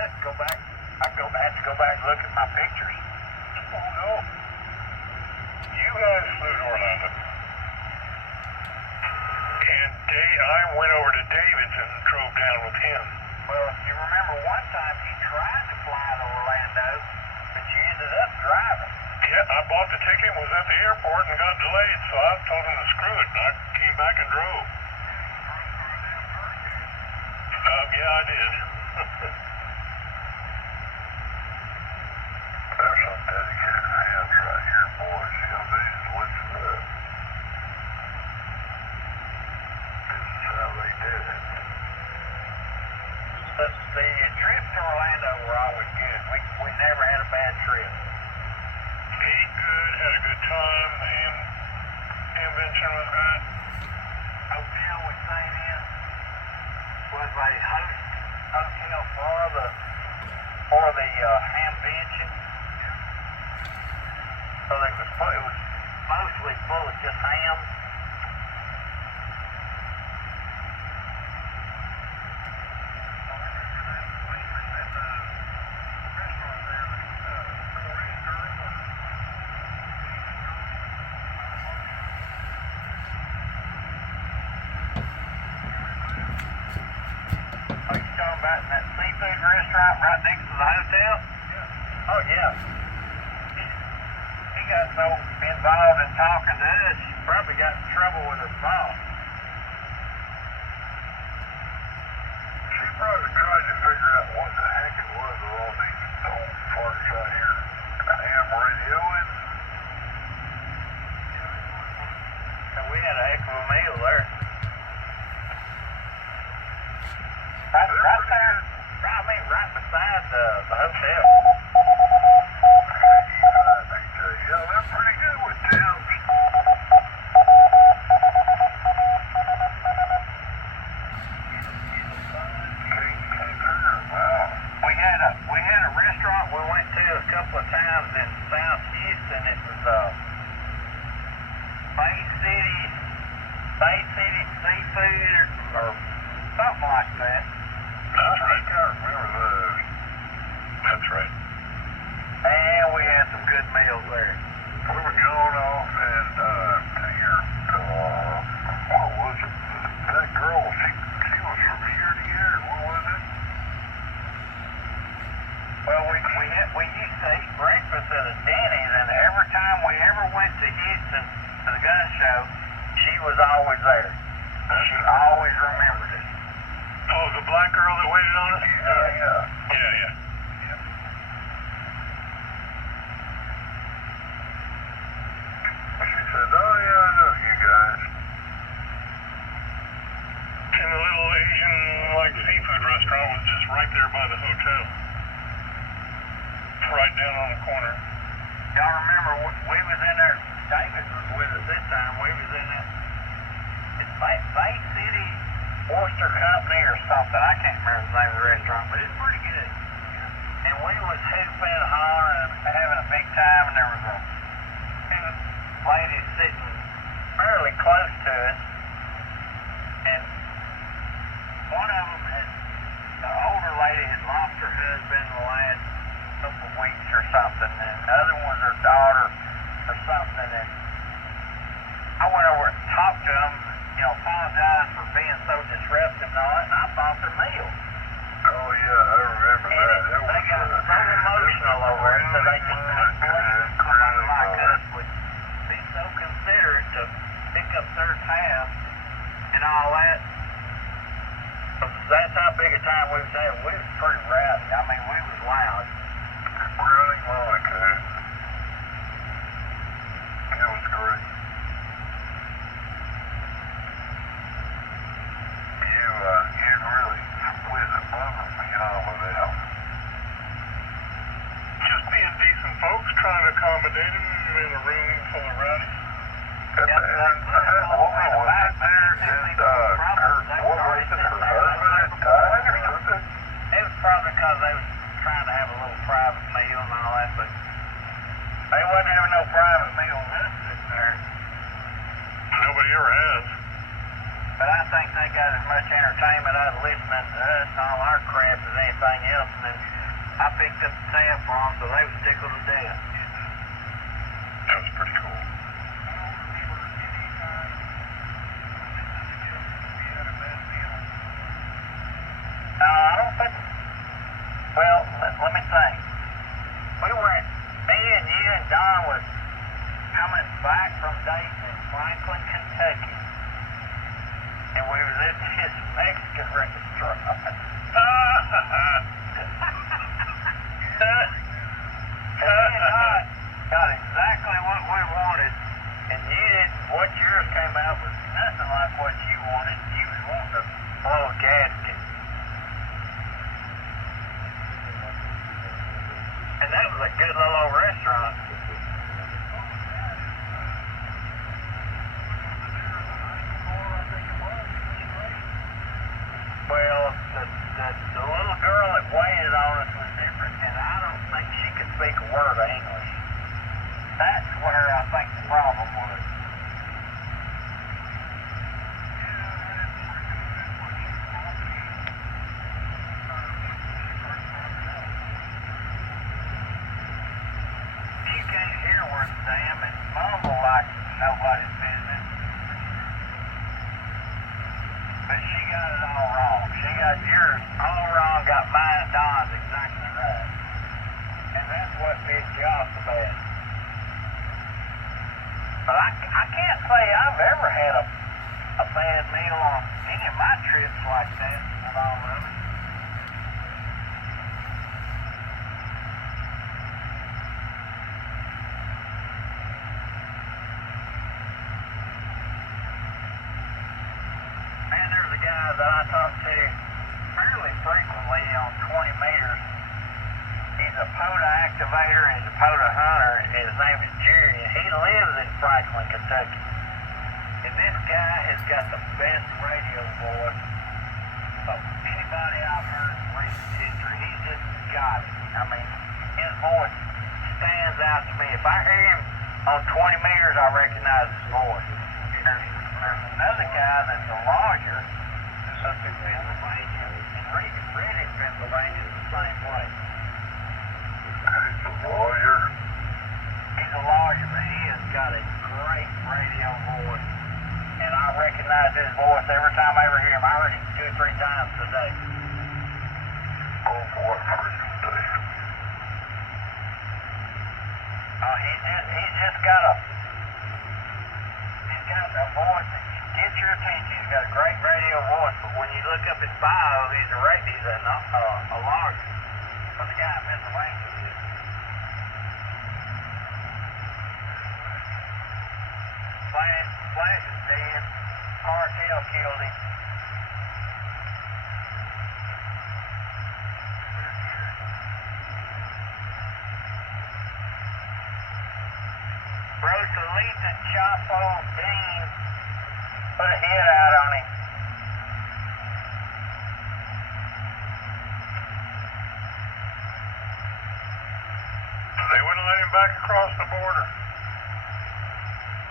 have to go back. Have to go back and look at my pictures. Oh no. You guys flew to Orlando. And I went over to David's and drove down with him. Well, you remember one time you tried to fly to Orlando, but you ended up driving. Yeah, I bought the ticket, was at the airport, and got delayed, so I told him to screw it, and I came back and drove. Yeah, I did. There's some dedicated hands right here, boys. You know, they just listen up. This is how they did it. The trips to Orlando were always good. We never had a bad trip. Ate good, had a good time. The invention was good. Hotel we stayed in was a host hotel for the hamvention. So it was mostly full of just ham. Are you talking about that seafood restaurant right next to the hotel? Yeah. Oh, yeah. He got so involved in talking to us, he probably got in trouble with his boss. She probably tried to figure out what the heck it was with all these old farts out here. Ham radioing. And we had a heck of a meal there. Right there, right beside the hotel. Yeah, they're pretty good with Tim's. We had a restaurant we went to a couple of times in South Houston. It was Bay City Seafood or something like that. That's right. I remember those. That's right. And we had some good meals there. We were going off and to your, what was it? That girl, she was from year to year. What was it? Well, we used to eat breakfast at a Denny's, and every time we ever went to Houston to the gun show, she was always there. She always remembered it. Oh, the black girl that waited on us? Yeah. Yeah. She said, oh yeah, I know you guys. And the little Asian, seafood restaurant was just right there by the hotel. Right down on the corner. Y'all remember we was in there, David was with us this time, we was in that, it's Bay City Oyster Company or something, I can't remember the name of the restaurant, but it's pretty good. And we was hooping, hollering, and having a big time, and there was two ladies sitting fairly close to us, and one of them the older lady had lost her husband in the last couple of weeks or something, and the other one was her daughter or something, and I went over and talked to them, apologized for being so disruptive and all that, and I bought their meal. Oh yeah, I remember that. They got so emotional over it, so they just couldn't believe somebody like us would be so considerate to pick up their tab and all that. That's how big a time we was having. We was pretty rowdy. I mean, we was loud. Rowdy Monica. It was great. You really went above and beyond with that. Just being decent folks, trying to accommodate them in a room full of rowdies. And that woman was sitting there, and what was it, her husband had died or something? It was probably because they was trying to have a little private meal and all that, but they wasn't having no private meal with us sitting there. Nobody ever has. But I think they got as much entertainment out of listening to us and all our crap as anything else. And then I picked up the tab for them, so they was tickled to death. That was pretty cool. I don't think. Well, let me think. We went, me and you and Don was coming back from Dayton in Franklin, Kentucky. And we was at this Mexican restaurant. And I got exactly what we wanted. And you did, what yours came out was nothing like what you wanted. You was wanting to blow a gasket. And that was a good little old restaurant. Well, the little girl that waited on us was different, and I don't think she could speak a word of English. That's where I think the problem was. She can't hear worth a damn and mumble like nobody's business. But she got it all wrong. She got yours all wrong, got mine and Don's exactly right. And that's what pissed you off the best. But I can't say I've ever had a bad meal on any of my trips like that with all of it. Man, there's a guy that I talk to fairly frequently on 20 meters. He's a POTA activator and he's a POTA hunter, and his name is Jerry, and he lives in Franklin, Kentucky. And this guy has got the best radio voice of anybody I've heard in recent history. He's just got it. I mean, his voice stands out to me. If I hear him on 20 meters, I recognize his voice. There's another guy that's a lawyer up in Pennsylvania, and Reading, Pennsylvania is the same place. He's a lawyer. He's a lawyer, but he has got a great radio voice. And I recognize his voice every time I ever hear him. I heard him 2 or 3 times today. Oh, what freaking day. He's just got a voice that gets your attention. He's got a great radio voice, but when you look up his bio, he's a lawyer. But the guy in Pennsylvania is. Flash is dead. Cartel killed him. Rosalita Chapo Dean put a hit out on him. They wouldn't let him back across the border.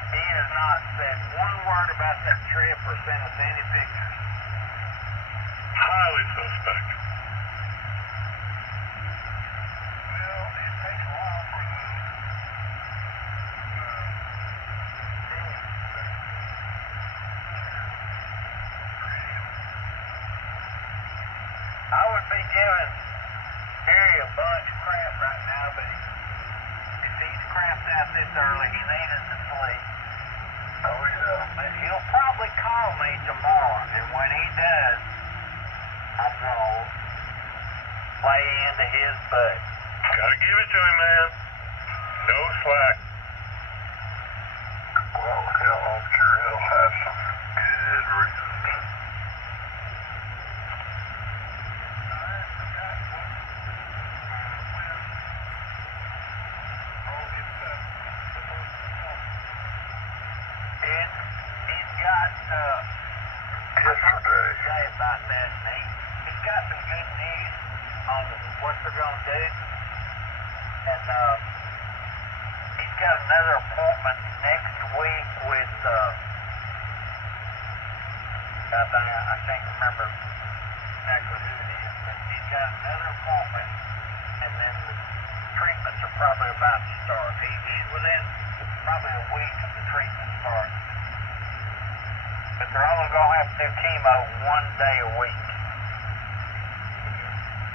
He has not said one word about that trip or sent us any pictures. Highly suspect. Well, it takes a while for I would be giving Harry a bunch of crap right now, but if he's crapped out this early, he needed to sleep. oh yeah. But he'll probably call me tomorrow, and when he does, I'm going to play into his butt. Gotta give it to him, man. No slack. Well, hell, I'm sure he'll have some good reasons. He's got, Yesterday. say about that, and he's got some good news on what they're going to do. And he's got another appointment next week with, I can't remember exactly who it is, but he's got another appointment and then the treatments are probably about to start. He's within probably a week of the treatment starting. But they're only going to have to do chemo 1 day a week.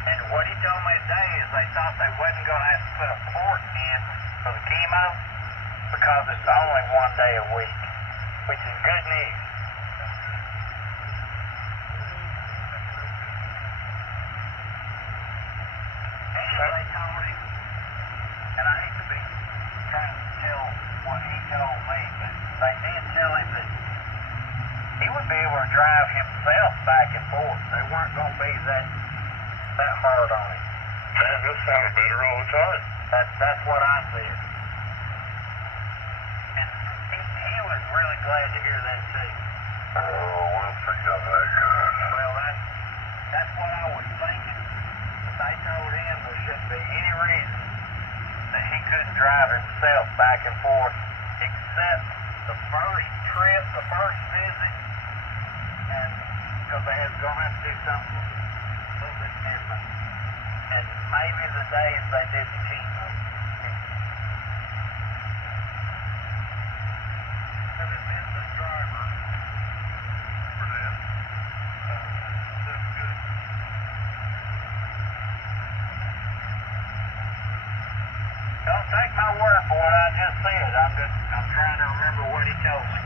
And what he told me today is they thought they wasn't going to have to put a port in for the chemo because it's only 1 day a week, which is good news. They told him, and I hate to be trying to tell what he told me, but they did tell him that he would be able to drive himself back and forth. They weren't going to be that hard on him. Man, this sounded better all the time. That's what I said. And he was really glad to hear that too. Oh, we'll see how that goes. Well, that's what I was thinking. But they told him there shouldn't be any reason that he couldn't drive himself back and forth, except the first trip, the first visit, and because they was going to have to do something a little bit different. And maybe the days they did the chemo. Have you been the driver for that? That's good. Don't take my word for what I just said. I'm trying to remember what he told me.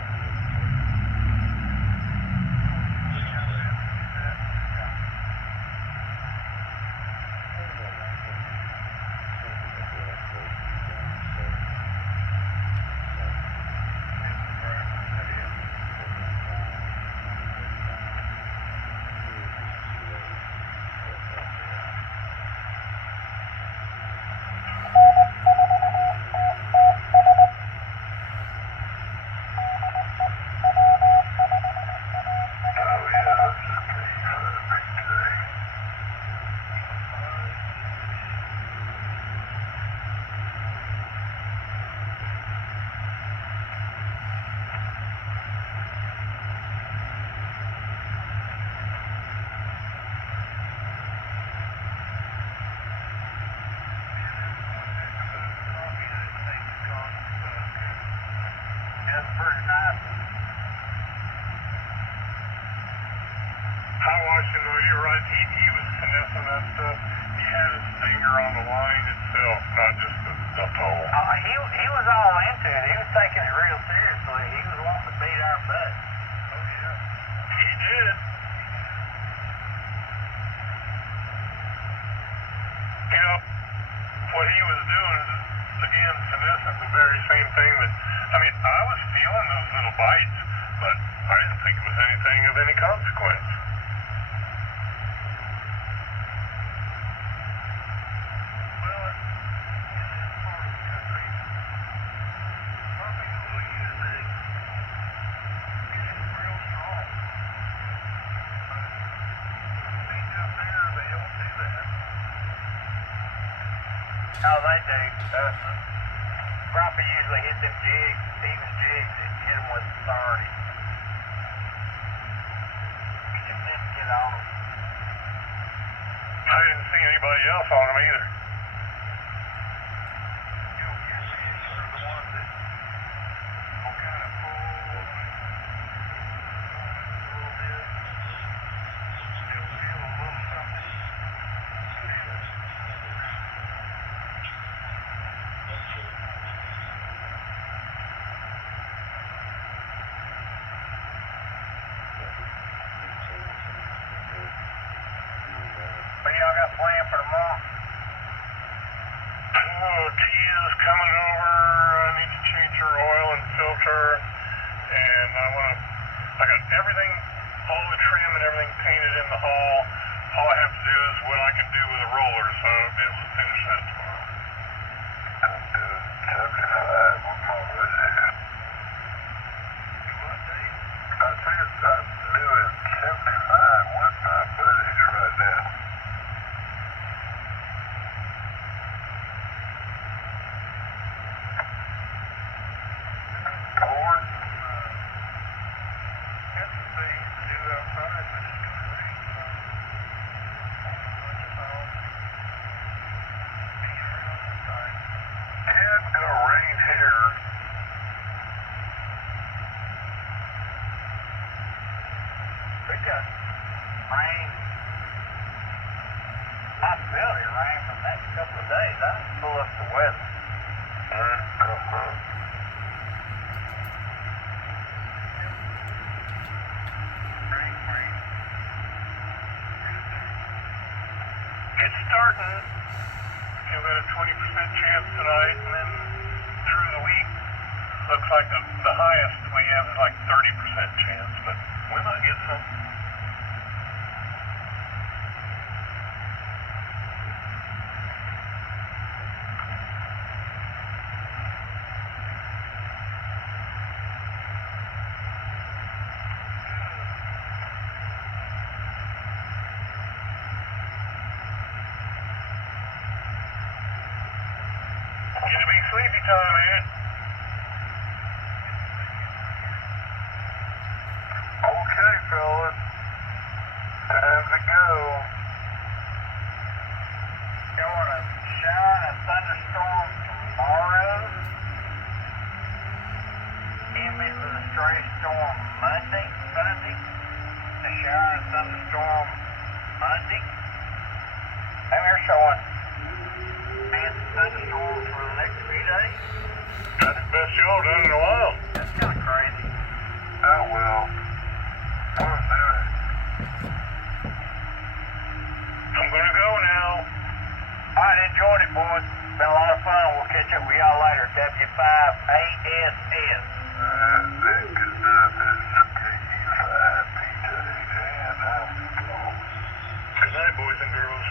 That's pretty nice. I watched him though, you're right, he was finessing that stuff. He had his finger on the line itself, not just the pole. He was all into it. He was taking it real seriously. He was wanting to beat our butt. Oh yeah. He did. You know, what he was doing is, again, finessing the very same thing that, I mean, I was feeling those little bites, but I didn't think it was anything of any consequence. Well, in this part of the country, some people will use it, get it real strong. But things up there, they don't do that. Oh, they do. Crappie usually hit them jigs, even jigs, that hit them with authority. And then get on them. I didn't see anybody else on him either. You know, Gissies are the ones that will kind of pull and a little bit, still feel a little something. What y'all got planned for tomorrow? Oh, Tia's coming over. I need to change her oil and filter. And I got everything, all the trim and everything painted in the hall. All I have to do is what I can do with a roller, so I'll be able to finish that tomorrow. I'm doing 75 with my buddy. You what, Dave? I said I'm doing 75 with my buddies right now. Corn, got some things to do outside, but it's gonna rain, so not much at all. hadn't gonna rain here. We got rain. Possibility of rain for the next couple of days. I didn't pull up the weather. Rain. It's starting. We've got a 20% chance tonight, and then through the week, looks like the highest we have is like 30% chance, but we might get some. It'll be sleepy time, Ed. Okay, fellas. Time to go. Showing a shower and a thunderstorm tomorrow. In with a stray storm Monday, Sunday. A shower and thunderstorm Monday. And they're showing fancy thunderstorms for the next few days. That's the best y'all done in a while. That's kind of crazy. Oh, well. What is that? I'm gonna go now. All right, enjoyed it, boys. Been a lot of fun. We'll catch up with y'all later. W5ASS. That could nothing. K5PJ, and I'm close. Good night, boys and girls.